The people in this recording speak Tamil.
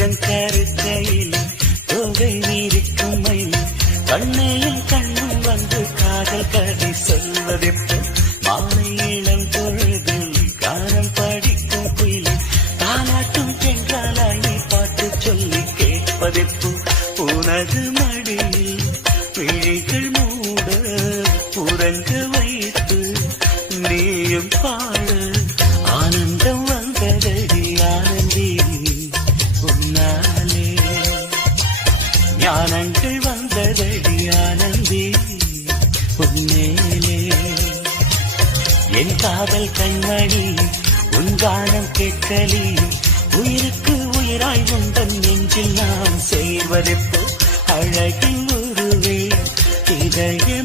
கொஞ்சம் கருக்கையில் தொகை நீரிக்கும் மயில் கண்ணையில் கண்ணும் வந்து காதல் கதை சொல்வதெப்போ மாலை இளம் பொழுதில் கானம் படிக்கும் குயில் தானாட்டும் சென்றாலாய் நீ பாட்டு சொல்லி கேட்பதெப்போ உனது மடியில் விழிகள் மூட உறங்க வைத்து நீயும் பாட ஆனந்தம் வந்ததடி ஆனந்தி உன்னாலே ஞானங்கள் வந்ததடி ஆனந்தி உன்னேலே என் காதல் கண்மணி உன் கானம் கேட்கலி உயிருக்கு உயிராய் உந்தன் நெஞ்சில் நாம் சேர்வதெப்போ அழகின் உருவே இதய